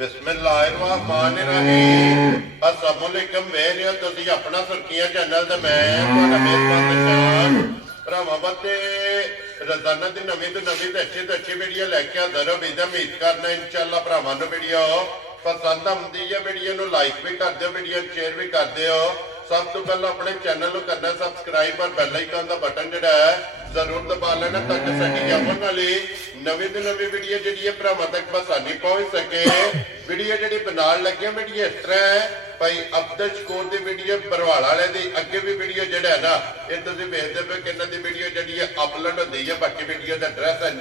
ਬਿਸਮਿਲ੍ਲਾਹਿਰਰਹਿਮਾਨਿਰਰਹੀਮ। अस्सलाम वालेकुम। मेरे तुसी अपना सुर्खियां चैनल ते मैं तुहाडा मेज़बान निशान भरावां वास्ते रोजाना दी नवीं तो अच्छी वीडियो लैके आंदा रहो। उम्मीद करना इंशाअल्लाह भरावां नूं वीडियो पसंद आउंदी है। वीडियो नूं लाइक भी कर दिओ, वीडियो शेयर भी कर दिओ। सब तो पहले अपने चैनल को करना सबसक्राइब और बेल आइकन का बटन जोड़ा है जरूर दबा लेना ताकि साडी आने वाली नवीं तो नवीं वीडियो जी भरावां तक आसानी पहुंच सके। वीडियो जी बनाने लगे वीडियो इस तरह है भाई अब्दुल शकूर की वीडियो बरवाल वाले की अगे भी वीडियो जो है ना ये तुम देखते पे कि इन्हों की वीडियो जी अपलोड होती है। बाकी वीडियो का एड्रैस है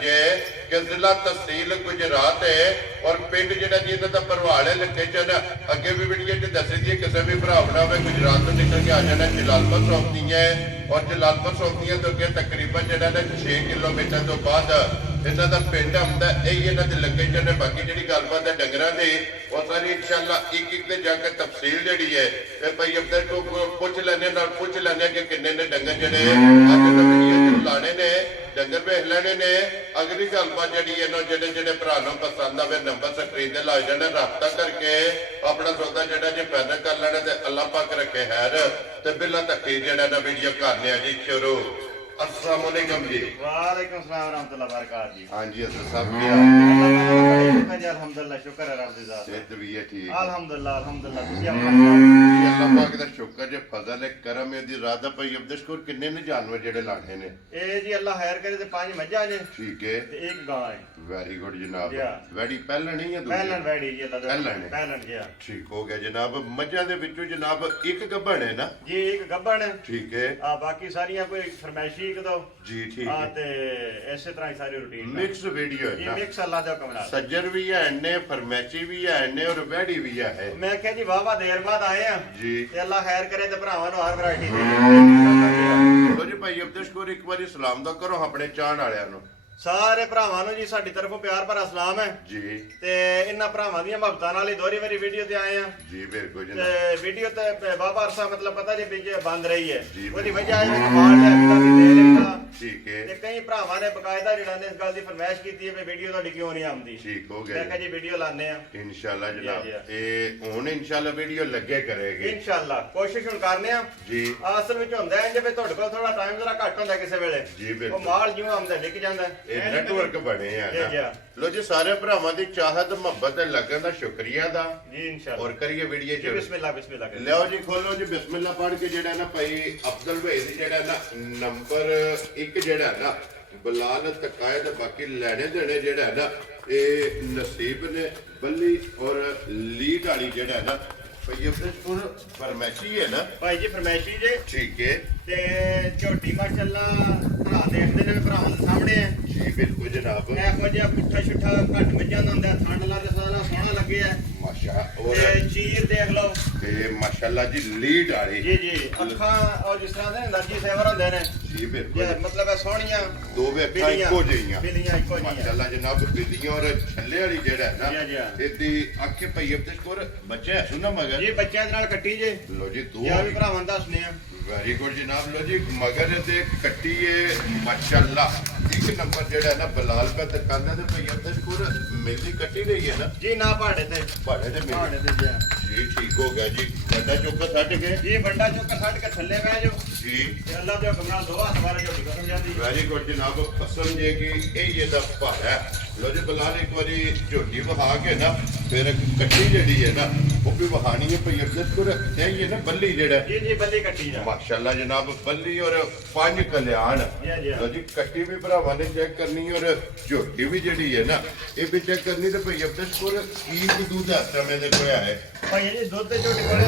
कि जिला तहसील गुजरात है और पिंड जो जी इन्हों का बरवाल है लोकेशन अगे भी वीडियो च दसी दी किसी भी भरा होना हो गुजरात तो निकल के आ जाना जलालपुर सौंपती है और जलालपुर सौंपतियां तो अगे तकरीबन जो 6 किलोमीटर तो बाद इन्हों का पिंड आता यही इन्हों की लोकेशन है। बाकी जी गलबात है डंगर की वो सारी इंशाअल्लाह एक जाकर तफसील जी है भाई अपने को पूछ लेने कि किन्ने ने डंगर जड़े लाने ने डंगर भेज लेने ने। अगली गलबात जी जे भरा पसंद आए नंबर स्क्रीन से ला जाने रबता करके अपना सौदा जो पैदा कर लेना तो अल्लाह पाक रखे हैर तो बिला धक्के जरा ना वीडियो करने जी शुरू। अस्सलाम वालेकुम जी। वालेकुम सलाम रहमतुल्लाह बरकात जी। हाँ जी असद साहब क्या अल्हम्दुलिल्लाह शुक्र है रब दी ज़ात सेहत भी है ठीक अल्हम्दुलिल्लाह अल्हम्दुलिल्लाह तुसी अल्लाह पाक दा शुक्र जे फजल है करम है दी रादा भाई अब्दुल शकूर किन्ने ने जानवर जेड़े लाने ने ए जी अल्लाह खैर करे ते 5 मज्जा ने ठीक है ते एक गाय है। वेरी गुड जनाब। या। वैडी पहला नहीं है दूसरी पहलन वैडी जी अल्लाह पहलन है। पहलन जी ठीक हो गया जनाब। मज्जा दे विचों जनाब एक गब्बन है ना जी एक गब्बन है ठीक है आ बाकी सारियां कोई फरमाइशी एक दो जी ठीक आ है ते इसी तरह ही सारी रूटीन मिक्स वीडियो है ये ना मिक्स अल्लाह दा हुक्म नाल सज्जर भी है ने फरमैची भी है ने और वैडी भी है मैं कह जी वाह देर बाद आए हैं जी ते अल्लाह खैर करे ते भरावां नु हर वैरायटी दे लो जी भाई अब्दुल शकूर एक बार सलाम तो करो अपने चाहण वालियां नु सारे भरावां नु जी साडी तरफों प्यार भरा सलाम है जी ते इन्हां भरावां दी मुहब्बतां नाल ही दोहरी वारी वीडियो ते आए हैं जी बिल्कुल ते जनाब वीडियो ते बाबा अरसा मतलब पता जी बीजे बंद रही है जी, ਉਹਦੀ वजह है कि माल ले अभी तक दे लेता ठीक है ਤੇ ਕਈ ਭਰਾਵਾਂ ਨੇ ਬਕਾਇਦਾ ਜਿਹੜਾ ਨੇ ਇਸ ਗੱਲ ਦੀ ਫਰਮਾਇਸ਼ ਕੀਤੀ ਹੈ ਵੀ ਵੀਡੀਓ ਤੁਹਾਡੀ ਕਿਉਂ ਨਹੀਂ ਆਉਂਦੀ ठीक हो ਮੈਂ गया ਕਿਹਾ ਜੀ ਵੀਡੀਓ ਲਾਣੇ ਆ इंशाल्लाह जनाब जी, ये हुन इंशाल्लाह वीडियो लगे करेगी ਇਨਸ਼ਾਅੱਲਾ ਕੋਸ਼ਿਸ਼ ਹੁਣ ਕਰਨੇ ਆ जी ਅਸਲ ਵਿੱਚ ਹੁੰਦਾ ਹੈ ਜੇ ਤੁਹਾਡੇ ਕੋਲ ਥੋੜਾ ਟਾਈਮ ਜ਼ਰਾ ਘੱਟ ਹੁੰਦਾ ਕਿਸੇ ਵੇਲੇ जी ਉਹ बिल्कुल ਮਾਲ ਜਿਉਂ ਆਉਂਦਾ ਡਿੱਗ ਜਾਂਦਾ ये नेटवर्क बने हैं जी, जी। ना लो जी सारे भरावां दी चाहत मोहब्बत ते लगन दा शुक्रिया दा ਜੀ ਇਨਸ਼ਾਅੱਲਾ और करिए वीडियो ਜੀ शुरू। ਬਿਸਮਿਲ੍ਲਾ ਬਿਸਮਿਲ੍ਲਾ ਕਰੀਏ। ਲਿਓ ਜੀ ਖੋਲੋ ਜੀ ਬਿਸਮਿਲ੍ਲਾ ਪੜ੍ਹ ਕੇ ਜਿਹੜਾ ਨਾ ਭਾਈ ਅਫਜ਼ਲ ਭਾਈ ਦੀ ਜਿਹੜਾ ਨਾ ਨੰਬਰ 1 ਜਿਹੜਾ ਨਾ ਬਲਾਲ ਤਕਾਇਦ ਬਾਕੀ ਲੈਣੇ ਦੇਣੇ ਜਿਹੜਾ ਨਾ ਇਹ ਨਸੀਬ ਨੇ ਬੱਲੀ ਔਰ ਲੀਡ ਵਾਲੀ ਜਿਹੜਾ ਨਾ ਭਾਈ ਅਫਜ਼ਲ ਕੋਲ ਫਰਮੈਸ਼ੀ ਹੈ ਨਾ ਭਾਈ ਜੀ ਫਰਮਾਇਸ਼ੀ ਜੇ ਠੀਕ ਹੈ ਤੇ ਝੋਟੀ ਮਾਸ਼ਾਅੱਲਾ ਭਰਾ ਦੇਖਦੇ ਨੇ ਭਰਾਵਾਂ ਦੇ ਸਾਹਮਣੇ ਹੈ ਜੀ ਬਿਲਕੁਲ ਜਨਾਬ ਇਹੋ ਜਿਹਾ ਪੁੱਠਾ ਛੁੱਠਾ ਘੱਟ ਮੱਝਾਂ ਦਾ ਹੁੰਦਾ ਠੰਡ ਲਾ ਤੇ ਸਾਰਾ ਸੋਹਣਾ ਲੱਗੇ ਹੈ ਮਾਸ਼ਾ ਔਰ ਤੇ ਚੀਰ ਦੇਖ ਲਓ ਤੇ ਮਾਸ਼ਾਅੱਲਾ ਜੀ ਲੀਡ ਵਾਲੀ ਜੀ ਜੀ ਅੱਖਾਂ ਉਹ ਜਿਸ ਤਰ੍ਹਾਂ ਦੇ ਨਰਜੀ ਸੇਵਰ ਹੁੰਦੇ ਨੇ ਜੀ ਬਿਲਕੁਲ ਜੇ ਮਤਲਬ ਹੈ ਸੋਹਣੀਆਂ ਦੋ ਵੇਖਾਂ ਇੱਕੋ ਜਿਹੀਆਂ ਬਿੱਲੀਆਂ ਇੱਕੋ ਜਿਹੀਆਂ ਮਾਸ਼ਾਅੱਲਾ ਜਨਾਬ ਬਿੱਲੀਆਂ ਔਰ ਛੱਲੇ ਵਾਲੀ ਜਿਹੜਾ ਹੈ ਜੀ, ਜੀ। ਨਾ ਇਹਦੀ ਅੱਖੇ ਪਈ ਅਬਦੁਲ ਕੋਰ ਬੱਚੇ ਹੈ ਸੁਣਾ ਮਗਰ ਜੀ ਬੱਚਿਆਂ ਦੇ ਨਾਲ ਕੱਟੀ ਜੇ ਲੋ ਜੀ ਦੋ ਜਾਂ ਵੀ ਭਰਾਵਾਂ ਨੂੰ ਦੱਸਨੇ ਆ ਵੈਰੀ ਗੁੱਡ ਜਨਾਬ। ਲੋ ਜੀ ਮਗਰ ਤੇ ਕੱਟੀ ਹੈ ਮਾਸ਼ਾਅੱਲਾ ਇੱਕ ਨੰਬਰ ਜਿਹੜਾ ਹੈ ਨਾ ਬਲਾਲ ਦਾ ਦੁਕਾਨਾਂ ਦੇ ਪਈ ਅਬਦੁਲ ਕੋਰ ਮੇਲੀ ਕੱਟੀ ਰਹੀ ਹੈ ਨਾ ਜੀ ਨਾ ਪਹਾੜੇ ਤੇ ਭਾੜੇ ਤੇ ਪਹਾੜੇ ਮੇਲੀ ਤੇ ਜੀ ਜੀ ਠੀਕ ਹੋ ਗਿਆ ਜੀ ਵੱਡਾ ਚੁੱਕਾ ਛੱਡ ਕੇ ਜੀ ਬੰਡਾ ਚੁੱਕ ਛੱਡ ਕੇ ਥੱਲੇ ਬਹਿ ਜਾਓ ਜੀ ਤੇ ਅੱਲਾਹ ਦੇ ਹੁਕਮ ਨਾਲ ਦੋ ਹੱਥ ਮਾਰੇ ਝੋਟੀ ਕਸਮ ਜਾਂਦੀ ਵੈਰੀ ਗੁੱਡ ਜਨਾਬ ਕਸਮ ਜੇ ਕਿ ਇਹ ਇਹਦਾ ਭਾੜਾ ਹੈ। ਲੋ ਜੀ ਬਲਾਲ ਇੱਕ ਵਾਰੀ ਝੋਟੀ ਵਹਾ ਕੇ ਨਾ ਫਿਰ ਕੱਟੀ ਜਿਹੜੀ ਹੈ ਨਾ ਉਹ ਵੀ ਵਹਾਣੀ ਹੈ ਪਈ ਅਬਦੁਲ ਕੋਰ ਇਹ ਹੈ ਨਾ ਬੱਲੀ ਜਿਹੜਾ ਜੀ ਜੀ ਬੱਲੀ ਕੱਟੀ ਜਾ माशाल्लाह जनाब बल्ली और 5 कल्याण जी, जी। लो जी कट्टी भी भरावां ने चेक करनी और झोटी भी जड़ी है ना ये भी चेक करनी तो भई अब्दुल कोर की दूध है समय दे कोया है ਭਾਈ ਜੀ ਦੁੱਧ ਤੇ ਝੋਟੀ ਕੋਲੇ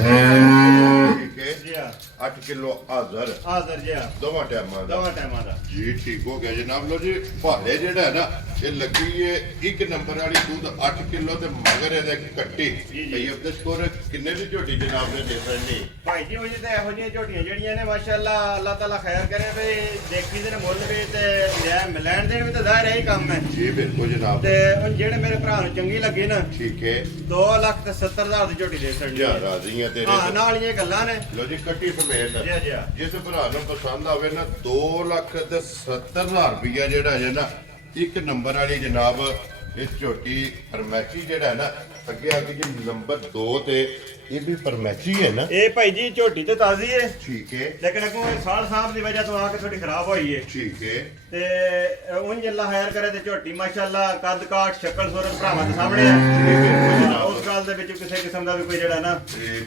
ठीक है ਜੀ ਆ 8 किलो हाजर ਹਾਜ਼ਰ ਜੀ ਆ दोवां टाइमां दा ਦੋਵਾਂ ਟਾਈਮਾਂ ਦਾ जी ठीक हो गया जनाब। लो जी भाले जेड़ा है ना ये लगी है एक नंबर वाली दूध 8 किलो ते मगर है कट्टी जी, जी। भई अब्दुल कोर किन्ने दी झोटी जनाब ने दे सकनी ਭਾਈ ਜੀ ਉਹ ਜੀ ਤੇ ਇਹੋ ਜਿਹੀਆਂ ਝੋਟੀਆਂ ਜਿਹੜੀਆਂ ਨੇ ਮਾਸ਼ਾਅੱਲਾ ਅੱਲਾਹ ਤਾਲਾ ਖੈਰ ਕਰੇ ਵੀ ਦੇਖੀ ਦੇ ਨੇ ਮੁੱਲ ਵੀ ਤੇ ਲੈਣ ਦੇਣ ਵੀ ਤਾਂ ਜ਼ਾਹਿਰ ਹੈ ਹੀ ਕੰਮ ਹੈ जी बिल्कुल जनाब ਤੇ ਹੁਣ ਜਿਹੜੇ ਮੇਰੇ ਭਰਾ ਨੂੰ ਚੰਗੀ ਲੱਗੀ ਨਾ ठीक है 2,70,000 ਦੀ ਝੋਟੀ ਦੇ ਸਕਦੀ जा ਹੈ राजी है तेरे ਹਾਂ ਨਾਲ ਹੀ ਇਹ ਗੱਲਾਂ ਨੇ लो जी कट्टी समेत ਜੀ ਜੀ जिस भरा ਨੂੰ ਪਸੰਦ ਆਵੇ ਨਾ 2,70,000 ਰੁਪਇਆ ਜਿਹੜਾ ਹੈ ਨਾ ਇੱਕ ਨੰਬਰ ਵਾਲੀ ਜਨਾਬ ਇਹ ਝੋਟੀ ਫਰਮੈਚੀ ਜਿਹੜਾ ਨਾ ਅੱਗੇ ਆ ਕੇ ਜੀ ਨੰਬਰ 2 ਤੇ ਇਹ ਵੀ ਫਰਮੈਚੀ ਹੈ ਨਾ। ਇਹ ਭਾਈ ਜੀ ਝੋਟੀ ਤੇ ਤਾਜ਼ੀ ਹੈ, ਠੀਕ ਹੈ ਲੇਕਿਨ ਅਗੋਂ ਸਾਲ ਸਾਹਿਬ ਦੀ ਵਜ੍ਹਾ ਤੋਂ ਆ ਕੇ ਥੋੜੀ ਖਰਾਬ ਹੋਈ ਹੈ। ਠੀਕ ਹੈ ਤੇ ਉਂਝ ਅੱਲਾ ਖੈਰ ਕਰੇ ਤੇ ਝੋਟੀ ਮਾਸ਼ਾਅੱਲਾ ਕੱਦ ਕਾਠ ਸ਼ਕਲ ਸੂਰਤ ਭਰਾਵਾਂ ਦੇ ਸਾਹਮਣੇ ਹੈ। ਉਸ ਗੱਲ ਦੇ ਵਿੱਚ ਕਿਸੇ ਕਿਸਮ ਦਾ ਵੀ ਕੋਈ ਜਿਹੜਾ ਨਾ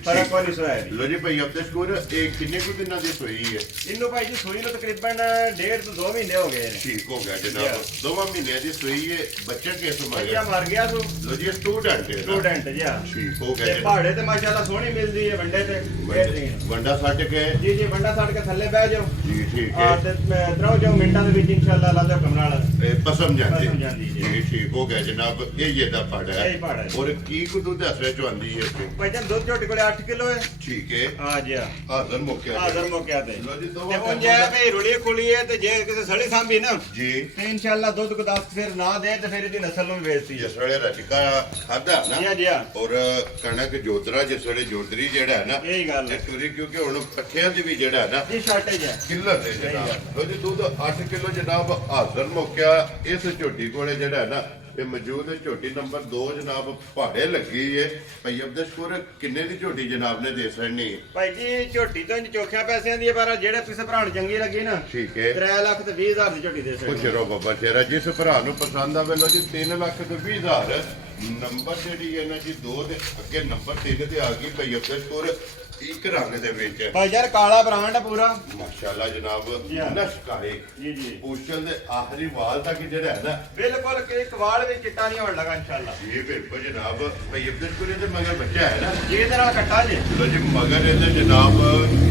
ਫਰਕ ਕੋਈ ਨਹੀਂ ਸੋਇਆ ਜੀ। ਲੋ ਜੀ ਭਾਈ ਅਬਦੁਲ ਸ਼ਕੂਰ ਇਹ ਕਿੰਨੇ ਕੁ ਦਿਨਾਂ ਦੀ ਸੋਈ ਹੈ? ਇਹਨੂੰ ਭਾਈ ਜੀ ਸੂਈ ਨੂੰ ਤਕਰੀਬਨ 1.5 ਤੋਂ 2 ਮਹੀਨੇ ਹੋ ਗਏ ਨੇ। ਠੀਕ ਹੋ ਗਿਆ ਜਨਾਬ, 2 ਮਹੀਨੇ ਦੀ ਸੂਈ ਹੈ। ਬੱਚਾ ਕਿਸ ਭਈਆ ਮਾਇਆ? ਮਰ ਗਿਆ ਤੂੰ ਲੋ ਜੀ ਸਟੂਡੈਂਟ ਹੈ ਨਾ? ਸਟੂਡੈਂਟ ਜੀ ਹਾਂ। ਠੀਕ ਹੋ ਗਿਆ ਤੇ ਜਨਾਬ। ਪਹਾੜੇ ਤੇ ਮਾਸ਼ਾਅੱਲਾ ਸੋਹਣੀ ਮਿਲਦੀ ਹੈ ਵੰਡੇ ਤੇ ਬਿਹਤਰੀਨ। ਵੰਡਾ ਛੱਡ ਕੇ ਜੀ ਜੀ ਵੰਡਾ ਛੱਡ ਕੇ ਥੱਲੇ ਬਹਿ ਜਾਓ। ਜੀ ਠੀਕ ਆ ਹੈ। ਤੇ ਤਰੋ ਜੋ ਮਿੰਟਾਂ ਦੇ ਵਿੱਚ ਇਨਸ਼ਾਅੱਲਾ ਅੱਲਾ ਦੇ ਹੁਕਮ ਨਾਲ ਇਹ ਪਸਮ ਜਾਂਦੀ ਪਸਮ ਜਾਂਦੀ ਜੀ। ਜੀ ਠੀਕ ਹੋ ਗਿਆ ਜਨਾਬ। ਇਹ ਇਹਦਾ ਪੜ ਹੈ ਇਹ ਪਹਾੜ ਹੈ। ਔਰ ਕੀ ਕੁ ਦੁੱਧ ਅਸਰੇ ਚ ਆਂਦੀ ਹੈ ਇੱਥੇ? ਭਾਈ ਜਾਨ ਦੁੱਧ ਝੋਟੀ ਕੋਲੇ 8 ਕਿਲੋ ਹੈ। ਠੀਕ ਹੈ। ਆ ਜੀ ਆ ਹਾਜ਼ਰ ਮੁੱਕਿਆ ਹਾਜ਼ਰ ਮੌਕਿਆ ਤੇ ਲੋ ਜੀ ਤੇ ਦੋਵਾਂ ਉਂਝ ਹੈ ਭਈ ਰੁਲੀ ਖੁਲੀ ਹੈ ਤੇ ਜੇ ਕਿਸੇ ਸੜੀ ਸਾਂਭੀ ਨਾ ਜੀ ਤੇ ਇਨਸ਼ਾਅੱਲਾ ਦੁੱਧ ਕੋ 10 ਫਿਰ ਨਾ ਦੇ ਤੇ ਫਿਰ ਇਹਦੀ ਨਸਲ ਨੂੰ ਵੀ ਵੇਚਦੀ ਹੈ। ਜਿਸ ਵੇਲੇ ਰਜਕਾ ਖਾਦਾ ਨਾ ਜੀ ਜੀ ਆ ਔਰ ਕਣਕ ਜੋਤਰਾ ਜਿਸ ਵੇਲੇ ਜੋਤਰੀ ਜਿਹੜਾ ਹੈ ਨਾ ਇਹੀ ਗੱਲ ਹੈ ਇਹ ਟੁਰੀ ਕਿਉਂਕਿ ਹੁਣ ਪੱਠਿਆਂ ਦੀ ਵੀ ਜਿਹੜਾ ਹੈ ਨਾ ਜੀ ਸ਼ਾਰਟੇਜ ਹੈ। ਕਿੱਲਤ ਹੈ ਜਨਾਬ। ਲੋ ਜੀ ਦੁੱਧ 8 ਕਿਲੋ ਜਨਾਬ ਹਾਜ਼ਰ ਮੁੱਕਿਆ ਇਸ ਝੋਟੀ ਕੋਲੇ ਜਿਹੜਾ ਹੈ ਨਾ ਇਹ ਮੌਜੂਦ ਹੈ। ਝੋਟੀ ਨੰਬਰ 2 ਜਨਾਬ ਪਹਾੜੇ ਲੱਗੀ ਹੈ। ਭਾਈ ਅਬਦੁਲ ਸ਼ਕੂਰ ਕਿੰਨੇ ਦੀ ਝੋਟੀ ਜਨਾਬ ਨੇ ਦੇ ਸੜਨੀ? ਭਾਈ ਜੀ ਝੋਟੀ ਤੋਂ ਚੋਖਿਆਂ ਪੈਸਿਆਂ ਦੀ ਹੈ, ਪਰ ਜਿਹੜੇ ਕਿਸੇ ਭਰਾ ਨੂੰ ਚੰਗੀ ਲੱਗੀ ਨਾ ਠੀਕ ਹੈ। 3 ਲੱਖ ਤੇ 20 ਹਜ਼ਾਰ ਦੀ ਝੋਟੀ ਦੇ ਸਕਦੇ। ਖੁਸ਼ ਰਹੋ ਬਾਬਾ ਸ਼ੇਰਾ। ਜਿਸ ਭਰਾ ਨੂੰ ਪਸੰਦ ਆਵੇ ਲੋ ਜੀ 3 ਲੱਖ ਤੇ 20 ਹਜ਼ਾਰ। ਨੰਬਰ ਜਿਹੜੀ ਹੈ ਨਾ ਜੀ 2 ਦੇ ਅੱਗੇ ਨੰਬਰ 3 ਤੇ ਆ ਗਈ ਭਾਈ ਅਬਦੁਲ ਸ਼ਕੂਰ ਇੱਕ ਰੰਗ ਦੇ ਵਿੱਚ। ਭਾਈ ਯਾਰ ਕਾਲਾ ਬ੍ਰਾਂਡ ਹੈ ਪੂਰਾ। ਮਾਸ਼ਾਅੱਲਾ ਜਨਾਬ ਜੀ ਹਾਂ। ਨਸ਼ਕਾਰੇ ਜੀ ਜੀ ਪੂਛਲ ਦੇ ਆਖਰੀ ਵਾਲ ਤੱਕ ਜਿਹੜਾ ਹੈ ਨਾ ਬਿਲਕੁਲ ਕਿ ਇੱਕ ਵਾਲ ਵੀ ਚਿੱਟਾ ਨਹੀਂ ਹੋਣ ਲੱਗਾ ਇਨਸ਼ਾਅੱਲਾ। ਇਹ ਬਿਲਕੁਲ ਜਨਾਬ ਭਾਈ ਅਬਦੁਲ ਸ਼ਕੂਰ ਦੇ ਮਗਰ ਬੱਚਾ ਹੈ ਨਾ। ਜੀ ਇਹਦੇ ਨਾਲ ਕੱਟਾ ਜੀ ਚਲੋ ਜੀ ਮਗਰ ਇਹਦੇ ਜਨਾਬ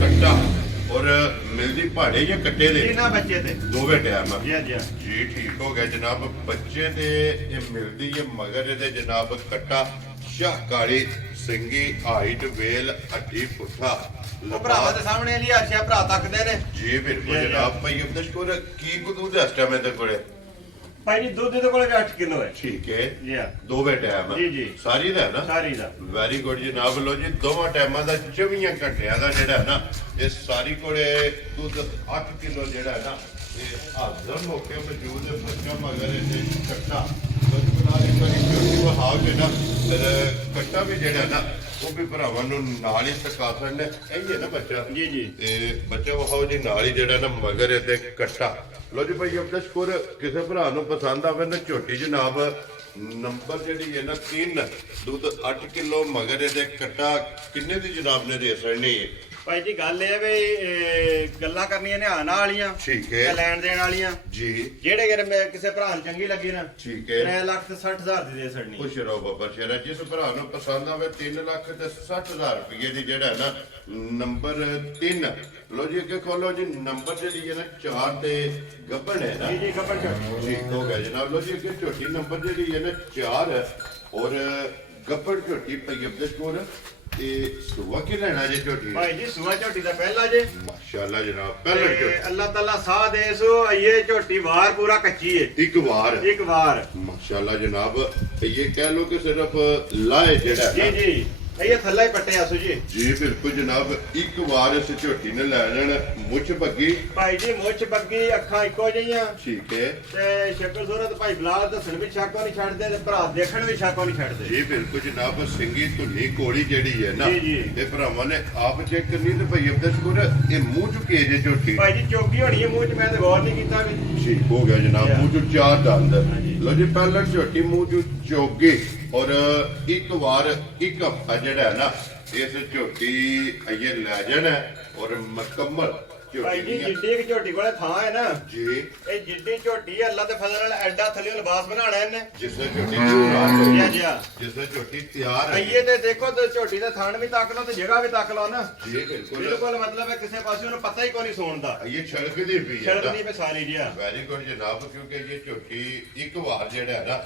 ਕੱਟਾ ਔਰ ਮਿਲਦੀ ਪਹਾੜੇ ਜਾਂ ਕੱਟੇ ਦੇ ਇਹਨਾਂ ਬੱਚੇ ਤੇ ਦੋਵੇਂ ਟਾਈਮ ਜੀ ਜੀ ਜੀ ਠੀਕ ਹੋ ਗਿਆ ਜਨਾਬ। ਬੱਚੇ ਤੇ ਇਹ ਮਿਲਦੀ ਹੈ ਮਗਰ ਇਹਦੇ ਜਨਾਬ ਕੱਟਾ ਸ਼ਾਹਕਾਰੀ ਸਿੰਗੀ ਹਾਈਟ ਵੇਲ ਹੱਡੀ ਪੁੱਠਾ ਉਹ ਭਰਾਵਾਂ ਦੇ ਸਾਹਮਣੇ ਲਈ ਆਸ਼ਿਆ ਭਰਾ ਤੱਕਦੇ ਨੇ। ਜੀ ਬਿਲਕੁਲ ਜੀ, ਜਨਾਬ। ਭਾਈ ਅਬਦੁਲ ਸ਼ਕੂਰ ਕੀ ਕੁ ਦੁੱਧ ਇਸ ਟਾਈਮ ਇਹਦੇ ਕੋਲੇ? ਭਾਈ ਜੀ ਦੁੱਧ ਦੇ ਕੋਲੇ ਵੀ 8 ਕਿਲੋ ਹੈ। ਠੀਕ ਹੈ। ਜੀ ਹਾਂ ਦੋਵੇਂ ਟਾਈਮ ਜੀ, ਜੀ। ਸਾਰੀ ਦਾ ਹੈ ਨਾ? ਸਾਰੀ ਦਾ ਵੈਰੀ ਗੁੱਡ ਜਨਾਬ। ਲੋ ਜੀ ਦੋਵਾਂ ਟਾਈਮਾਂ ਦਾ 24 ਘੰਟਿਆਂ ਦਾ ਜਿਹੜਾ ਹੈ ਨਾ ਇਹ ਸਾਰੀ ਕੋਲੇ ਦੁੱਧ 8 ਕਿਲੋ ਜਿਹੜਾ ਹੈ ਨਾ ਇਹ ਹਾਜ਼ਰ ਮੌਕੇ ਮੌਜੂਦ ਹੈ। ਬੱਚਾ ਮਗਰ ਇਹਦੇ ਕੱਟਾ ਬਣਾ ਇੱਕ ਵਾਰੀ ਝੋਟੀ ਵਹਾਓ ਜਿਹੜਾ ਫਿਰ ਕੱਟਾ ਵੀ ਜਿਹੜਾ ਨਾ ਉਹ ਵੀ ਭਰਾਵਾਂ ਨੂੰ ਨਾਲ ਹੀ ਸਕਾ ਸਕਦੇ। ਇਹ ਹੈ ਨਾ ਬੱਚਾ ਜੀ ਜੀ ਤੇ ਬੱਚਾ ਵਹਾਓ ਜੀ ਨਾਲ ਹੀ ਜਿਹੜਾ ਨਾ ਮਗਰ ਇਹਦੇ ਕੱਟਾ। ਲੋ ਜੀ ਭਾਈ ਅਬਦੁਲ ਸ਼ਕੂਰ ਕਿਸੇ ਭਰਾ ਨੂੰ ਪਸੰਦ ਆਵੇ ਨਾ ਝੋਟੀ ਜਨਾਬ ਨੰਬਰ ਜਿਹੜੀ ਹੈ ਨਾ 3 ਦੁੱਧ 8 ਕਿਲੋ ਮਗਰ ਇਹਦੇ ਕੱਟਾ ਕਿੰਨੇ ਦੀ ਜਨਾਬ ਨੇ ਦੇ ਸੜਨੀ ਹੈ? ਭਾਈ ਜੀ ਗੱਲ ਇਹ ਹੈ ਵੀ ਗੱਲਾਂ ਕਰਨੀਆਂ ਨਿਹਾਨ ਵਾਲੀਆਂ ਠੀਕ ਤੇ ਹੈ ਲੈਣ ਦੇਣ ਵਾਲੀਆਂ। ਜੀ ਜਿਹੜੇ ਕਿ ਮੈਂ ਕਿਸੇ ਭਰਾ ਨੂੰ ਚੰਗੀ ਲੱਗੀ ਨਾ ਠੀਕ ਹੈ। 3 ਲੱਖ ਤੇ 60 ਹਜ਼ਾਰ ਦੀ ਦੇ ਛੱਡਣੀ। ਖੁਸ਼ ਰਹੋ ਬਾਬਾ ਸ਼ੇਰਾ। ਜਿਸ ਭਰਾ ਨੂੰ ਪਸੰਦ ਆਵੇ 3 ਲੱਖ ਤੇ 60 ਹਜ਼ਾਰ ਰੁਪਏ ਦੀ ਜਿਹੜਾ ਹੈ ਨਾ ਨੰਬਰ 3 ਲੋ ਜੀ ਅੱਗੇ ਖੋਲੋ ਜੀ ਨੰਬਰ ਜਿਹੜੀ ਹੈ ਨਾ 4 ਤੇ ਗੱਬਣ ਹੈ ਨਾ। ਜੀ ਜੀ ਖਬਰ ਕਰ ਠੀਕ ਹੋ ਗਿਆ ਜਨਾਬ। ਲੋ ਜੀ ਅੱਗੇ ਝੋਟੀ ਨੰਬਰ ਜਿਹੜੀ ਹੈ ਨਾ 4 ਹੈ ਔਰ ਗੱਬੜ ਝੋਟੀ ਪਈ ਅਬਦੁਲ ਸ਼ਕੂਰ ਇਹ ਸੁਆ ਕੀ ਲੈਣਾ ਜੇ ਝੋਟੀ? ਭਾਈ ਜੀ ਸੁਆ ਝੋਟੀ ਦਾ ਪਹਿਲਾ ਜੇ ਮਾਸ਼ਾਅੱਲਾ ਜਨਾਬ ਪਹਿਲਾ ਤੇ ਝੋਟੀ ਅੱਲਾਹ ਤਾਲਾ ਸਾਹ ਦੇ ਸੋ ਇਹ ਝੋਟੀ ਵਾਰ ਪੂਰਾ ਕੱਚੀ ਹੈ। ਇੱਕ ਵਾਰ ਇੱਕ ਵਾਰ ਮਾਸ਼ਾਅੱਲਾ ਜਨਾਬ ਇਹ ਕਹਿ ਲੋ ਕਿ ਸਿਰਫ ਲਾਏ ਜਿਹੜਾ ਜੀ ਹੈ ਨਾ ਜੀ ਇਹ ਥੱਲੇ ਪੱਟਿਆ ਸੋ ਜੀ। ਜੀ ਬਿਲਕੁਲ ਜਨਾਬ ਇੱਕ ਵਾਰ ਇਸ ਝੋਟੀ ਨੇ ਲੈ ਲੈਣ ਮੁੱਛ ਬੱਗੀ। ਭਾਈ ਜੀ ਮੁੱਛ ਬੱਗੀ ਅੱਖਾਂ ਇੱਕੋ ਜਿਹੀਆਂ ਠੀਕ ਹੈ ਤੇ ਸ਼ਕਲ ਸੂਰਤ ਭਾਈ ਬਲਾਲ ਦੱਸਣ ਵੀ ਸ਼ੱਕ ਨਹੀਂ ਛੱਡਦੇ ਤੇ ਭਰਾ ਦੇਖਣ ਵੀ ਸ਼ੱਕ ਨਹੀਂ ਛੱਡਦੇ। ਜੀ ਬਿਲਕੁਲ ਜਨਾਬ ਸਿੰਗੀ ਧੁੰਨੀ ਕੋੜੀ ਜਿਹੜੀ ਹੈ ਨਾ ਜੀ, ਜੀ। ਇਹ ਭਰਾਵਾਂ ਨੇ ਆਪ ਚੈੱਕ ਕਰਨੀ ਤੇ ਭਾਈ ਅਬਦੁਲ ਸ਼ਕੂਰ ਇਹ ਮੂੰਹ ਚੁੱਕੇ ਜੇ ਝੋਟੀ ਭਾਈ ਜੀ ਚੋਗੀ ਹੋਣੀ ਹੈ ਮੂੰਹ 'ਚ, ਮੈਂ ਤੇ ਗੌਰ ਨਹੀਂ ਕੀਤਾ ਵੀ। ਠੀਕ ਹੋ ਗਿਆ ਜਨਾਬ। Yeah. ਮੂੰਹ ਚੋਂ ਚਾਰ ਦੰਦ ਹਾਂਜੀ। ਲੋ ਜੀ ਪਹਿਲਾਂ ਝੋਟੀ ਮੂੰਹ ਚੋਂ ਚੋਗੇ ਔਰ ਇੱਕ ਵਾਰ ਇੱਕ ਹਫ਼ਤਾ ਜਿਹੜਾ ਹੈ ਨਾ ਇਸ ਝੋਟੀ ਇਹ ਲੈ ਜਾਣਾ ਔਰ ਮੁਕੰਮਲ ਭਾਈ ਜੀ ਝੋਟੀ ਜਿੱਡੀ ਇੱਕ ਝੋਟੀ ਕੋਲੇ ਥਾਂ ਹੈ ਨਾ ਜੀ ਇਹ ਜਿੱਡੀ ਝੋਟੀ ਹੈ, ਅੱਲਾ ਦੇ ਫਜ਼ਲ ਨਾਲ ਐਡਾ ਥੱਲੇ ਲਿਬਾਸ ਬਣਾਣਾ ਇਹਨੇ। ਜਿਸ ਝੋਟੀ ਤਿਆਰ ਜੀ ਹੈ ਜੀ ਜਿਸ ਝੋਟੀ ਤਿਆਰ ਹੈ ਆਈਏ ਤੇ ਦੇਖੋ ਤੇ ਝੋਟੀ ਦਾ ਥਾਣ ਵੀ ਤੱਕ ਲਓ ਤੇ ਜਗ੍ਹਾ ਵੀ ਤੱਕ ਲਓ ਨਾ। ਜੀ ਬਿਲਕੁਲ ਬਿਲਕੁਲ ਮਤਲਬ ਹੈ ਕਿਸੇ ਪਾਸੇ ਉਹਨੂੰ ਪਤਾ ਹੀ ਕੋਈ ਨਹੀਂ ਸੌਣ ਦਾ। ਇਹ ਛੜਕਦੀ ਪਈ ਹੈ ਛੜਕ ਨਹੀਂ ਪਈ ਸਾਰੀ ਜੀ। ਵੈਰੀ ਗੁੱਡ ਜਨਾਬ ਕਿਉਂਕਿ ਇਹ ਝੋਟੀ ਇੱਕ ਵਾਰ ਜਿਹੜਾ ਹੈ ਨਾ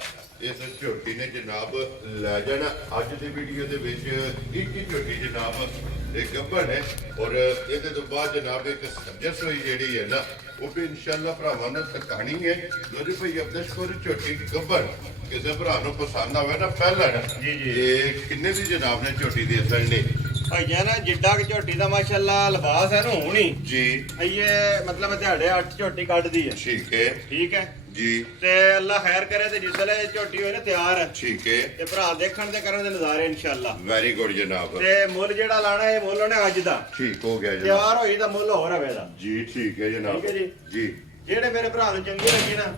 ਇਸ ਝੋਟੀ ਨੇ ਜਨਾਬ ਲੈ ਜਾਣਾ। ਅੱਜ ਦੀ ਵੀਡੀਓ ਦੇ ਵਿੱਚ ਇੱਕ ਹੀ ਝੋਟੀ ਜਨਾਬ ਇਹ ਗੱਭਣ ਹੈ ਔਰ ਇਹਦੇ ਤੋਂ ਬਾਅਦ ਜਨਾਬ ਇੱਕ ਸੱਜਸ ਹੋਈ ਜਿਹੜੀ ਹੈ ਨਾ ਉਹ ਵੀ ਇਨਸ਼ਾਅੱਲਾ ਭਰਾਵਾਂ ਨੂੰ ਤਕਾਣੀ ਹੈ। ਲੋਜੀ ਭਾਈ ਅਬਦੁਲ ਸ਼ਕੂਰ ਝੋਟੀ ਗੱਭਣ ਕਿਸੇ ਭਰਾ ਨੂੰ ਪਸੰਦ ਆਵੇ ਨਾ ਪਹਿਲਾਂ ਜੀ, ਜੀ। ਇਹ ਕਿੰਨੇ ਦੀ ਜਨਾਬ ਨੇ ਝੋਟੀ ਦੇ ਸੜਨੀ? ਭਾਈਆ ਨਾ ਜਿੱਡਾ ਕਿ ਝੋਟੀ ਦਾ ਮਾਸ਼ਾਅੱਲਾ ਲਿਬਾਸ ਹੈ ਨਾ ਹੁਣੀ ਜੀ ਇਹ ਮਤਲਬ ਦਿਹਾੜੇ 8 ਝੋਟੀ ਕੱਢਦੀ ਹੈ ਠੀਕ ਹੈ ਠੀਕ ਹੈ ਜੀ ਤੇ ਅੱਲਾ ਖੈਰ ਕਰੇ ਤੇ ਜਿਸ ਵੇਲੇ ਝੋਟੀ ਹੋਏ ਨਾ ਤਿਆਰ ਹੈ ਠੀਕ ਹੈ ਤੇ ਭਰਾ ਦੇਖਣ ਤੇ ਕਰਨ ਦੇ ਨਜ਼ਾਰੇ ਇਨਸ਼ਾਅੱਲਾ ਵੈਰੀ ਗੁੱਡ ਜਨਾਬ ਤੇ ਮੁੱਲ ਜਿਹੜਾ ਲਾਣਾ ਇਹ ਮੁੱਲ ਉਹਨੇ ਅੱਜ ਦਾ ਠੀਕ ਹੋ ਗਿਆ ਜਨਾਬ ਤਿਆਰ ਹੋਈ ਦਾ ਮੁੱਲ ਹੋਰ ਹੋਵੇ ਦਾ ਜੀ ਠੀਕ ਹੈ ਜਨਾਬ ਠੀਕ ਹੈ ਜੀ। ਜੀ ਜਿਹੜੇ ਮੇਰੇ ਭਰਾ ਨੂੰ ਚੰਗੀ ਲੱਗੀ ਨਾ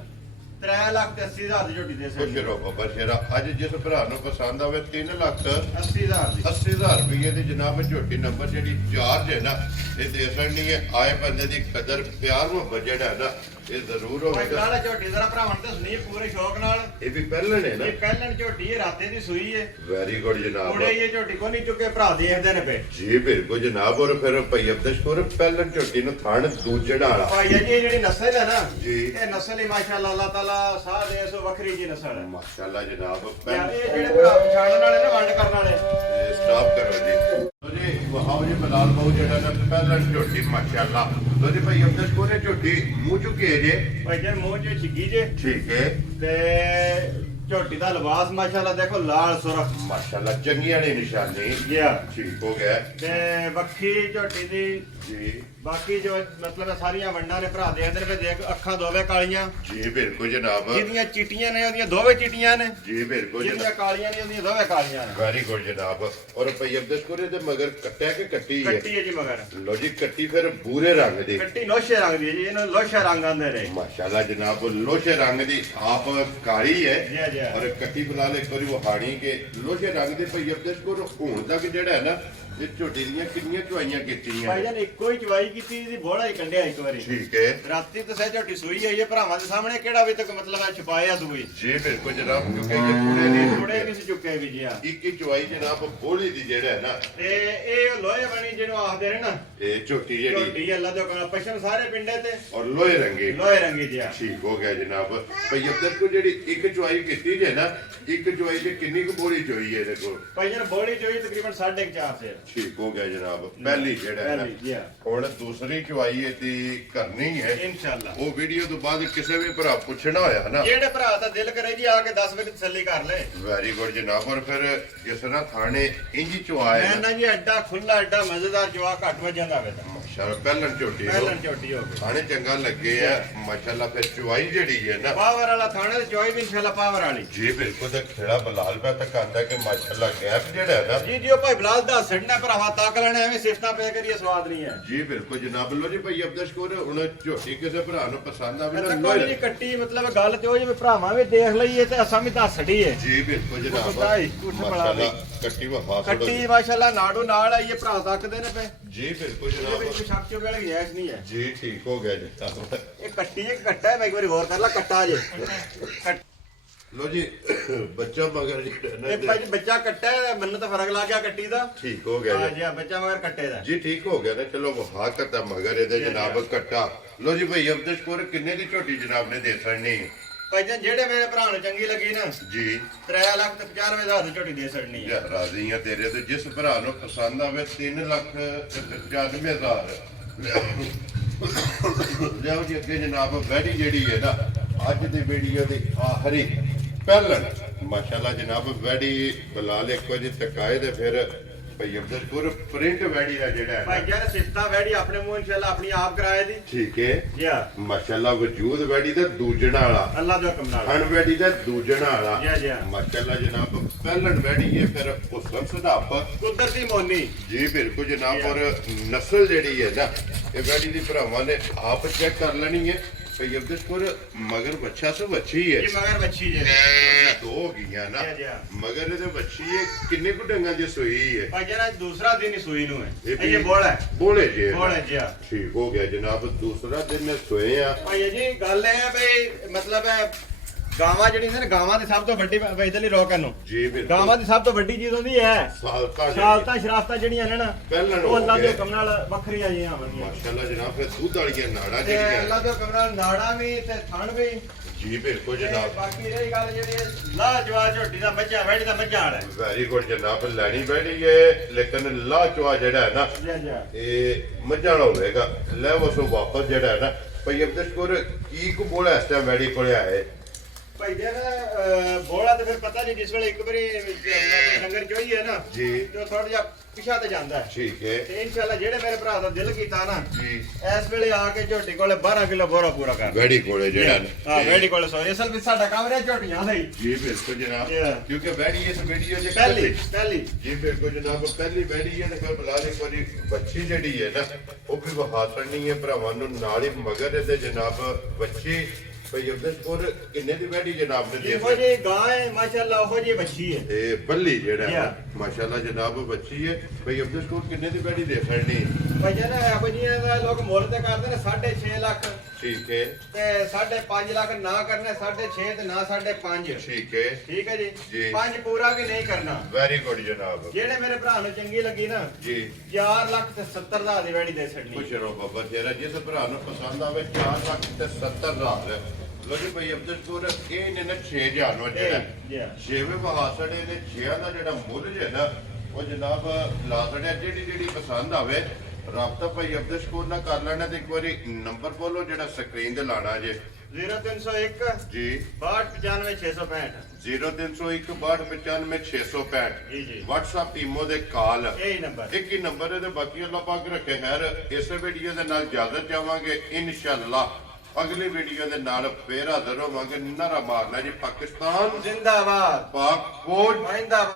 3,80,000 ਦੀ ਝੋਟੀ ਦੇ ਖੁਸ਼ ਸਕਦੇ ਰਹੋ ਬਾਬਾ ਸ਼ੇਰਾ ਅੱਜ ਜਿਸ ਭਰਾ ਨੂੰ ਪਸੰਦ ਆਵੇ 3 ਲੱਖ 80,000 ਦੀ 80,000 ਰੁਪਏ ਦੀ ਜਨਾਬ ਝੋਟੀ ਨੰਬਰ ਜਿਹੜੀ ਚਾਰਜ ਹੈ ਨਾ ਇਹ ਦੇ ਸਕਣੀ ਹੈ ਆਏ ਬੰਦੇ ਦੀ ਕਦਰ ਪਿਆਰ ਮੁਹੱਬਤ ਜਿਹੜਾ ਹੈ ਨਾ ਇਹ ਜ਼ਰੂਰ ਭਾਈ ਹੋਵੇਗਾ ਕਾਲਾ ਝੋਟੀ ਜ਼ਰਾ ਭਰਾਵਾਂ ਨੂੰ ਦੱਸਣੀ ਪੂਰੇ ਸ਼ੌਕ ਨਾਲ ਇਹ ਵੀ ਪਹਿਲਣ ਹੈ ਨਾ ਇਹ ਪਹਿਲਣ ਝੋਟੀ ਹੈ ਰਾਤੇ ਦੀ ਸੂਈ ਹੈ ਵੈਰੀ ਗੁੱਡ ਜਨਾਬ ਕੋੜੇ ਇਹ ਝੋਟੀ ਕੋ ਨਹੀਂ ਚੁੱਕੇ ਭਰਾ ਦੇਖਦੇ ਨੇ ਪਏ ਜੀ ਬਿਲਕੁਲ ਜਨਾਬ ਔਰ ਫਿਰ ਭਈ ਅਬਦਸ਼ਕੁਰ ਪਹਿਲਣ ਝੋਟੀ ਨੂੰ ਥਣ ਦੂਜੜਾ ਵਾਲਾ ਭਾਈ ਜੀ ਇਹ ਜਿਹੜੀ ਨਸਲ ਹੈ ਨਾ ਜੀ। ਇਹ ਨਸਲ ਹੀ ਮਾਸ਼ਾਅੱਲਾ ਅੱਲਾਹ ਤਾਲਾ ਸਾਹ ਦੇ ਸੋ ਵੱਖਰੀ ਜੀ ਨਸਲ ਹੈ ਮਾਸ਼ਾਅੱਲਾ ਜਨਾਬ ਯਾਰ ਇਹ ਜਿਹੜੇ ਭਰਾ ਪਛਾਣਨ ਵਾਲੇ ਨਾ ਵੰਡ ਕਰਨ ਵਾਲੇ ਸਟਾਪ ਕਰੋ ਜੀ ਜੀ ਵਹਾਓ ਜੀ ਬਲਾਲ ਬਾਉ ਜਿਹੜਾ ਨਾ ਪਹਿਲਣ ਝੋਟੀ ਮਾਸ਼ਾਅੱਲਾ ਲੋ ਜੀ ਭਈ ਅਬਦਸ਼ਕੁਰ ਇਹ ਝੋਟੀ ਮੂੰਹ ਚੁੱਕੇ ਜੇ ਭਾਈ ਜੀ ਮੂੰਹ ਚ ਛਿੱਗੀ ਜੇ ਠੀਕ ਹੈ ਤੇ ਝੋਟੀ ਦਾ ਲਿਬਾਸ ਮਾਸ਼ਾਅੱਲਾ ਦੇਖੋ ਲਾਲ ਸੁਰਖ ਮਾਸ਼ਾਅੱਲਾ ਚੰਗੀ ਵਾਲੀ ਨਿਸ਼ਾਨੀ ਗਿਆ ਠੀਕ ਹੋ ਗਿਆ ਤੇ ਵੱਖੀ ਝੋਟੀ ਦੀ ਜੀ ਬਾਕੀ ਜੋ ਮਤਲਬ ਹੈ ਸਾਰੀਆਂ ਵੰਡਾਂ ਨੇ ਭਰਾ ਦੇ ਅੰਦਰ ਵੀ ਦੇਖ ਅੱਖਾਂ ਦੋਵੇਂ ਕਾਲੀਆਂ ਜੀ ਬਿਲਕੁਲ ਜਨਾਬ ਜਿਹਦੀਆਂ ਚਿੱਟੀਆਂ ਨੇ ਉਹਦੀਆਂ ਦੋਵੇਂ ਚਿੱਟੀਆਂ ਨੇ ਜੀ ਬਿਲਕੁਲ ਜਿਹੜੀਆਂ ਜਨਾਬ ਕਾਲੀਆਂ ਨੇ ਉਹਦੀਆਂ ਦੋਵੇਂ ਕਾਲੀਆਂ ਨੇ ਵੈਰੀ ਗੁੱਡ ਜਨਾਬ ਔਰ ਭਈ ਅਬਦਸ਼ਕੁਰ ਦੇ ਮਗਰ ਕੱਟਿਆ ਕਿ ਕੱਟੀ ਹੈ ਕੱਟੀ ਹੈ ਜੀ ਮਗਰ ਲੋ ਜੀ ਕੱਟੀ ਫਿਰ ਬੂਰੇ ਰੰਗ ਦੀ ਕੱਟੀ ਲੋਸ਼ੇ ਰੰਗ ਦੀ ਹੈ ਜੀ ਇਹਨੂੰ ਲੋਸ਼ਾ ਰੰਗ ਆਂਦੇ ਨੇ ਮਾਸ਼ਾਅੱਲਾ ਜਨਾਬ ਲੋਸ਼ੇ ਰੰਗ ਦੀ ਆਪ ਕਾਲੀ ਹੈ ਜੀ ਜੀ ਔਰ ਕੱਟੀ ਫਿਲਹਾਲ ਇੱਕ ਵਾਰੀ ਵਹਾਣੀ ਕੇ ਲੋਸ਼ੇ ਰੰਗ ਦੇ ਭਈ ਅਬਦਸ਼ਕੁਰ ਹੁਣ ਤੱਕ ਜਿਹੜਾ ਹੈ ਨਾ ਇਹ ਝੋਟੀ ਦੀਆਂ ਕਿੰਨੀਆਂ ਚੁਆਈਆਂ ਕੀਤੀਆਂ ਭਾਈ ਜਾਨ ਇੱਕੋ ਹੀ ਚਵਾਈ ਕੀਤੀ ਇਹਦੀ ਬੋੜਾ ਹੀ ਕੰਡਿਆ ਇੱਕ ਵਾਰੀ ਠੀਕ ਹੈ ਰਾਤੀ ਤੇ ਸਹਿ ਝੋਟੀ ਸੂਈ ਆਈ ਹੈ ਭਰਾਵਾਂ ਦੇ ਸਾਹਮਣੇ ਕਿਹੜਾ ਵੀ ਤੱਕ ਮਤਲਬ ਹੈ ਛੁਪਾਇਆ ਦੂਈ ਜੀ ਬਿਲਕੁਲ ਜਨਾਬ ਕਿਉਂਕਿ ਇਹ ਪੂਰੇ ਨਹੀਂ ਥੋੜੇ ਨਹੀਂ ਸੀ ਚੁੱਕੇ ਵੀ ਜੀ ਆ ਇੱਕ ਹੀ ਚੁਆਈ ਜਨਾਬ ਬੋਲੀ ਦੀ ਜਿਹੜਾ ਹੈ ਨਾ ਤੇ ਇਹ ਲੋਹੇ ਬਣੀ ਜਿਹਨੂੰ ਆਖਦੇ ਨੇ ਨਾ ਇਹ ਝੋਟੀ ਜਿਹੜੀ ਝੋਟੀ ਅੱਲਾ ਦੇ ਕੋਲ ਪਛਮ ਸਾਰੇ ਪਿੰਡੇ ਤੇ ਔਰ ਲੋਹੇ ਰੰਗੀ ਲੋਹੇ ਰੰਗੀ ਜੀ ਆ ਠੀਕ ਹੋ ਗਿਆ ਜਨਾਬ ਭਈ ਅਬਦਸ਼ਕੁਰ ਜਿਹੜੀ ਇੱਕ ਚੁਆਈ ਕੀਤੀ ਜੇ ਨਾ ਇੱਕ ਚੁਆਈ ਤੇ ਕਿੰਨੀ ਕੁ ਬੋਲੀ ਚੋਈ ਹੈ ਇਹਦੇ ਕੋਲ ਭਾਈ ਜਾਨ ਬੋੜੀ ਚੋਈ ਤਕਰੀਬਨ 4.5 ਸੇ ਠੀਕ ਹੋ ਗਿਆ ਜਨਾਬ ਪਹਿਲੀ ਜਿਹੜਾ ਹੈ ਨਾ ਪਹਿਲੀ ਜੀ ਆ ਹੁਣ ਦੂਸਰੀ ਚੁਆਈ ਇਹਦੀ ਕਰਨੀ ਹੈ ਇਨਸ਼ਾਅੱਲਾ ਉਹ ਵੀਡੀਓ ਤੋਂ ਬਾਅਦ ਕਿਸੇ ਵੀ ਭਰਾ ਪੁੱਛਣਾ ਹੋਇਆ ਨਾ ਜਿਹੜੇ ਭਰਾ ਦਾ ਦਿਲ ਕਰੇ ਜੀ ਆ ਕੇ 10 ਵਜੇ ਤਸੱਲੀ ਕਰ ਲੈ ਵੈਰੀ ਗੁੱਡ ਜਨਾਬ ਔਰ ਫਿਰ ਜਿਸ ਤਰ੍ਹਾਂ ਥਾਣੇ ਇੰਜੀ ਚੁਆਇਆ ਮੈਂ ਨਾ ਜੀ ਐਡਾ ਖੁੱਲਾ ਐਡਾ ਮਜ਼ੇਦਾਰ ਜਵਾ ਘੱਟ ਵਜੇ ਜਾਂਦਾ ਵੇ ਤਾਂ ਮਾਸ਼ਾਅੱਲਾ ਪਹਿਲਣ ਝੋਟੀ ਪਹਿਲਾਂ ਝੋਟੀ ਹੋ ਗਈ ਥਾਣੇ ਚੰਗਾ ਲੱਗੇ ਆ ਮਾਸ਼ਾਅੱਲਾ ਫਿਰ ਚੁਆਈ ਜਿਹੜੀ ਹੈ ਨਾ ਪਾਵਰ ਵਾਲਾ ਥਾਣੇ ਤੇ ਚੋਈ ਵੀ ਇਨਸ਼ਾਅੱਲਾ ਪਾਵਰ ਵਾਲੀ ਜੀ ਬਿਲਕੁਲ ਤੇ ਖੇੜਾ ਬਲਾਲ ਪਿਆ ਤੱਕ ਆਂਦਾ ਕਿ ਮਾਸ਼ਾਅੱਲਾ ਗੈਪ ਜਿਹੜਾ ਹੈ ਨਾ ਜੀ ਜੀ ਉਹ ਭਾਈ ਬਲਾਲ ਦਾ ਸੜਨਾ ਭਰਾਵਾ ਤਾਕ ਲੈਣਾ ਐਵੇਂ ਸਿਫਤਾਂ ਪੇ ਕਰੀਏ ਸਵਾਦ ਨਹੀਂ ਹੈ ਜੀ ਬਿਲਕੁਲ ਜਨਾਬ ਲੋ ਜੀ ਭਾਈ ਅਬਦਸ਼ਕੁਰ ਹੁਣ ਝੋਟੀ ਕਿਸੇ ਭਰਾ ਨੂੰ ਪਸੰਦ ਆਵੇ ਨਾ ਕੋਈ ਲੋਹੇ ਨਹੀਂ ਕੱਟੀ ਮਤਲਬ ਗੱਲ ਤੇ ਉਹ ਜਿਵੇਂ ਭਰਾਵਾਂ ਵੀ ਦੇਖ ਲਈਏ ਤੇ ਅਸਾਂ ਵੀ ਦੱਸ ਛੜੀ ਹੈ ਜੀ ਬਿਲਕੁਲ ਜਨਾਬ ਖੁਦਾ ਹੀ, ਝੂਠ ਬੜਾ ਮਾਸ਼ਾਅੱਲਾ ਕੱਟੀ ਵਫਾ ਕੱਟੀ ਮਾਸ਼ਾਅੱਲਾ ਨਾੜੂ ਨਾਲ ਆਈਏ ਭਰਾ ਤੱਕਦੇ ਨੇ ਪਏ ਜੀ ਬਿਲਕੁਲ ਇਹਦੇ ਜਨਾਬ ਵਿੱਚ ਕੋਈ ਸ਼ੱਕ ਚੋ ਵੇਲੇ ਗੈਸ ਨਹੀਂ ਹੈ ਜੀ ਠੀਕ ਹੋ ਗਿਆ ਜਨਾਬ ਇਹ ਕੱਟੀ ਹੈ ਕਿ ਕੱਟਾ ਹੈ ਮੈਂ ਇੱਕ ਵਾਰੀ ਗੌਰ ਕਰ ਲਾ ਕੱਟਾ ਜੇ ਲੋ ਜੀ ਬੱਚਾ ਮਗਰ ਜਿਹੜਾ ਨਾ ਇਹ ਭਾਈ ਜੀ ਬੱਚਾ ਕੱਟਾ ਹੈ ਮੈਨੂੰ ਤਾਂ ਫਰਕ ਲੱਗ ਗਿਆ ਕੱਟੀ ਦਾ ਠੀਕ ਹੋ ਗਿਆ ਹਾਂ ਜੀ ਜੀ ਹਾਂ, ਬੱਚਾ ਮਗਰ ਕੱਟੇ ਦਾ ਜੀ ਠੀਕ ਹੋ ਗਿਆ ਨਾ ਚਲੋ ਵਹਾ ਕਰਤਾ ਮਗਰ ਇਹਦੇ ਜਨਾਬ ਕੱਟਾ ਲੋ ਜੀ ਭਾਈ ਅਬਦਸ਼ਕੁਰ ਕਿੰਨੇ ਦੀ ਝੋਟੀ ਜਨਾਬ ਨੇ ਦੇ ਸਕਣੀ ਭਾਈ ਜਾਨ ਜਿਹੜੇ ਮੇਰੇ ਭਰਾ ਨੂੰ ਚੰਗੀ ਲੱਗੀ ਨਾ ਜੀ 3,95,000 ਦੀ ਝੋਟੀ ਦੇ ਛੱਡਣੀ ਹੈ ਯਾ ਰਾਜ਼ੀ ਆ ਤੇਰੇ ਤੇ ਜਿਸ ਭਰਾ ਨੂੰ ਪਸੰਦ ਆਵੇ 3,95,000 ਲਿਆਓ ਜੀ ਅੱਗੇ ਜਨਾਬ ਵੈਡੀ ਜਿਹੜੀ ਹੈ ਨਾ ਅੱਜ ਦੀ ਵੀਡੀਓ ਦੀ ਆਖਰੀ ਪਹਿਲਣ ਮਾਸ਼ਾਅੱਲਾ ਜਨਾਬ ਵੈਡੀ ਬਲਾਲ ਇੱਕ ਵਜੇ ਤੱਕ ਆਏ ਤੇ ਫਿਰ ਭਈ ਅਬਦਸ਼ਕੁਰ ਪ੍ਰਿੰਟ ਵੈਡੀ ਦਾ ਜਿਹੜਾ ਹੈ ਭਾਈ ਨਾ, ਜਾਨ ਸਿਫਤਾਂ ਵੈੜੀ ਆਪਣੇ ਮੂੰਹ ਇਨਸ਼ਾਅੱਲਾ ਆਪਣੀ ਆਪ ਕਰਾਏ ਦੀ ਠੀਕ ਹੈ ਜੀ ਹਾਂ ਮਾਸ਼ਾਅੱਲਾ ਵਜੂਦ ਵੈਡੀ ਦਾ ਦੂਜਣਾ ਵਾਲਾ ਅੱਲਾ ਦੇ ਹੁਕਮ ਨਾਲ ਹਣ ਵੈਡੀ ਦਾ ਦੂਜਣਾ ਵਾਲਾ ਜੀ, ਜੀ। ਮਾਸ਼ਾਅੱਲਾ ਜਨਾਬ ਪਹਿਲਣ ਵੈਡੀ ਹੈ ਫਿਰ ਹੁਸਨ ਸਦਾਪ ਕੁਦਰਤੀ ਮੋਨੀ ਜੀ ਬਿਲਕੁਲ ਜਨਾਬ ਔਰ ਨਸਲ ਜਿਹੜੀ ਹੈ ਨਾ ਇਹ ਵੈਡੀ ਦੀ ਭਰਾਵਾਂ ਨੇ ਆਪ ਚੈੱਕ ਕਰ ਲੈਣੀ ਹੈ ਭਈ ਅਬਦਸ਼ਕੁਰ ਮਗਰ ਬੱਚਾ ਸੋ ਬੱਚੀ ਹੈ ਜੀ ਮਗਰ ਬੱਚੀ ਜੇ ਦੋ ਹੋ ਗਈਆਂ ਨਾ ਜੀ, ਜੀ। ਮਗਰ ਇਹਦੇ ਬੱਚੀ ਹੈ ਕਿੰਨੇ ਕੁ ਡੰਗਾਂ ਦੀ ਸੂਈ ਹੈ ਭਾਈ ਜਾਨ ਅੱਜ ਦੂਸਰਾ ਦਿਨ ਹੀ ਸੂਈ ਨੂੰ ਹੈ ਵੀ ਇਹ ਬੋਲ ਹੈ ਬੋਲੇ ਜੀ ਬੋਲ ਹੈ ਜੀ ਹਾਂ। ਠੀਕ ਹੋ ਗਿਆ ਜਨਾਬ ਦੂਸਰਾ ਦਿਨ ਸੋਏ ਆ ਭਾਈ ਜੀ ਗੱਲ ਇਹ ਹੈ ਬਈ ਮਤਲਬ ਹੈ ਗਾਵਾਂ ਜਿਹੜੀ ਨੇ ਨਾ ਗਾਵਾਂ ਦੀ ਸਭ ਤੋਂ ਵੱਡੀ ਵੈਦਲੀ ਰੋਕ ਇਹਨੂੰ ਜੀ ਬਿਲਕੁਲ ਗਾਵਾਂ ਦੀ ਸਭ ਤੋਂ ਵੱਡੀ ਚੀਜ਼ ਹੁੰਦੀ ਹੈ ਸਾਲਤਾ ਸ਼ਾਲਤਾਂ ਸ਼ਰਾਫਤਾਂ ਜਿਹੜੀਆਂ ਨੇ ਨਾ ਪਹਿਲਾਂ ਉਹ ਅੱਲਾ ਦੇ ਹੋ ਹੁਕਮ ਨਾਲ ਵੱਖਰੀਆਂ ਜੀਆਂ ਹੋਣਗੀਆਂ ਮਾਸ਼ਾਅੱਲਾ ਜਨਾਬ ਫਿਰ ਦੁੱਧ ਵਾਲੀਆਂ ਨਾੜਾਂ ਤੇ ਜਿਹੜੀਆਂ ਅੱਲਾ ਦੇ ਹੁਕਮ ਨਾਲ ਨਾੜਾ ਵੀ ਤੇ ਥਣ ਵੀ ਜੀ ਬਿਲਕੁਲ ਤੇ ਜਨਾਬ ਬਾਕੀ ਰਹੀ ਗੱਲ ਜਿਹੜੀ ਲਾਜਵਾਬ ਝੋਟੀ ਦਾ ਬੱਚਾ ਵੈੜੀ ਦਾ ਬੱਚਾ ਹੈ ਵੈਰੀ ਗੁੱਡ ਜਨਾਬ ਲੈਣੀ ਬੈਠੀ ਹੈ ਲੇਕਿਨ ਲਾਚਵਾ ਜਿਹੜਾ ਹੈ ਨਾ ਜੀ ਜੀ ਇਹ ਮੱਝਾਂ ਵਾਲਾ ਹੋਵੇਗਾ ਲੈ ਵਸੋ ਵਾਪਸ ਜਿਹੜਾ ਹੈ ਨਾ ਭਈ ਅਬਦਸ਼ਕੁਰ ਕੀ ਕੋ ਬੋਲਾ ਇਸ ਟਾਈਮ ਵੈੜੀ ਕੋਲੇ ਆਏ ਭਾਈ ਜੀ ਨਾ ਬੋਲਾ ਤੇ ਫਿਰ ਪਤਾ ਨਹੀਂ ਜਿਸ ਵੇਲੇ ਇੱਕ ਵਾਰੀ ਲੰਗਰ ਚੋਈ ਹੈ ਨਾ ਜੀ ਤੇ ਉਹ ਥੋੜਾ ਜਿਹਾ ਪਿਛਾ ਤੇ ਜਾਂਦਾ ਹੈ ਠੀਕ ਹੈ ਤੇ ਇਨਸ਼ਾਅੱਲਾ ਜਿਹੜੇ ਮੇਰੇ ਭਰਾ ਦਾ ਦਿਲ ਕੀਤਾ ਨਾ ਜੀ ਇਸ ਵੇਲੇ ਆ ਕੇ ਝੋਟੀ ਕੋਲੇ 12 ਕਿਲੋ ਬੋਰਾ ਪੂਰਾ ਕਰ ਵੈੜੀ ਕੋਲੇ ਜਿਹੜਾ ਹਾਂ ਵੈੜੀ ਕੋਲੇ ਸੋਰੀ ਅਸਲ ਵਿੱਚ ਸਾਡਾ ਕੰਮ ਰਿਹਾ ਝੋਟੀਆਂ ਦਾ ਹੀ ਜੀ ਬਿਲਕੁਲ ਜਨਾਬ ਕਿਉਂਕਿ ਵੈੜੀ ਇਸ ਵੀਡੀਓ ਜੇ ਪਹਿਲੀ ਜੀ ਬਿਲਕੁਲ ਜਨਾਬ ਪਹਿਲੀ ਵੈੜੀ ਹੈ ਤੇ ਫਿਰ ਬੁਲਾ ਦੇ ਕੋਈ ਬੱਚੀ ਜਿਹੜੀ ਹੈ ਨਾ ਉਹ ਵੀ ਵਹਾਸਣੀ ਹੈ ਭਰਾਵਾਂ ਨੂੰ ਨਾਲ ਹੀ ਮਗਰ ਇਹਦੇ ਜਨਾਬ ਬੱਚੀ ਭਈ ਅਬਦੁਲਪੁਰ ਕਿੰਨੇ ਦੀ ਵੈੜੀ ਜਨਾਬ ਨੇ ਦੇ ਇਹੋ ਜੀ ਗਾਂ ਹੈ ਮਾਸ਼ਾਅੱਲਾ ਉਹੋ ਜੀ ਬੱਚੀ ਹੈ ਤੇ ਬੱਲੀ ਜਿਹੜਾ ਹੈ ਮਾਸ਼ਾਅੱਲਾ ਜਨਾਬ ਬੱਚੀ ਹੈ ਭਈ ਅਬਦੁਲਪੁਰ ਕਿੰਨੇ ਦੀ ਵੈੜੀ ਦੇ ਖੜਨੀ ਭਾਈ ਜਾਨ ਇਹੋ ਜਿਹੀਆਂ ਦਾ ਲੋਕ ਮੁੱਲ ਤੇ ਕਰਦੇ ਨੇ 6.5 ਲੱਖ ਠੀਕ ਹੈ ਤੇ 5.5 ਲੱਖ ਨਾ ਕਰਨੇ 6.5 ਤੇ ਨਾ 5.5 ਠੀਕ ਹੈ ਠੀਕ ਹੈ ਜੀ। ਜੀ 5 ਪੂਰਾ ਕਿ ਨਹੀਂ ਕਰਨਾ ਵੈਰੀ ਗੁੱਡ ਜਨਾਬ ਜਿਹੜੇ ਮੇਰੇ ਭਰਾ ਨੂੰ ਚੰਗੀ ਲੱਗੀ ਨਾ ਜੀ 4 ਲੱਖ ਤੇ 70 ਦਾ ਦੀ ਵੈੜੀ ਦੇ ਛੱਡਣੀ ਖੁਸ਼ ਰਹੋ ਬਾਬਾ ਤੇਰਾ ਜਿਸ ਭਰਾ ਨੂੰ ਪਸੰਦ ਆਵੇ 4 ਲੱਖ ਤੇ 70 ਹਜ਼ਾਰ ਲੋ ਜੀ ਭਈ ਅਬਦੁਲਪੁਰ ਇਹ ਨੇ ਨਾ 6000 ਨੂੰ ਜਿਹੜਾ ਛੇਵੇਂ ਵਹਾਸੜੇ ਨੇ 6 ਦਾ ਜਿਹੜਾ ਮੁੱਲ ਹੈ ਨਾ ਉਹ ਜਨਾਬ ਲਾ ਛੜਿਆ ਜਿਹੜੀ ਪਸੰਦ ਆਵੇ ਰਾਬਤਾ ਭਾਈ ਅਬਦੁਲਪੁਰ ਨਾਲ ਕਰ ਲੈਣਾ ਤੇ ਇੱਕ ਵਾਰੀ ਨੰਬਰ ਬੋਲੋ ਜਿਹੜਾ ਸਕਰੀਨ ਤੇ ਲਾਣਾ ਜੇ 0301 ਜੀ 625 0301 625 ਜੀ ਜੀ WhatsApp ਈਮੋ ਦੇ ਕਾਲ ਇਹੀ ਨੰਬਰ ਇੱਕ ਹੀ ਨੰਬਰ ਹੈ ਤੇ ਬਾਕੀ ਅੱਲਾਹ ਪਾਕ ਰੱਖੇ ਖੈਰ ਇਸੇ ਵੀਡੀਓ ਦੇ ਨਾਲ ਇਜਾਜ਼ਤ ਚਾਹਾਂਗੇ ਇਨਸ਼ਾਅੱਲਾ ਅਗਲੀ ਵੀਡੀਓ ਦੇ ਨਾਲ ਫੇਰ ਹਾਜ਼ਰ ਹੋਵਾਂਗੇ ਨਾਰਾ ਮਾਰਨਾ ਜੀ ਪਾਕਿਸਤਾਨ ਜ਼ਿੰਦਾਬਾਦ ਪਾਕ ਫੌਜ ਜਿੰਦਾਬਾਦ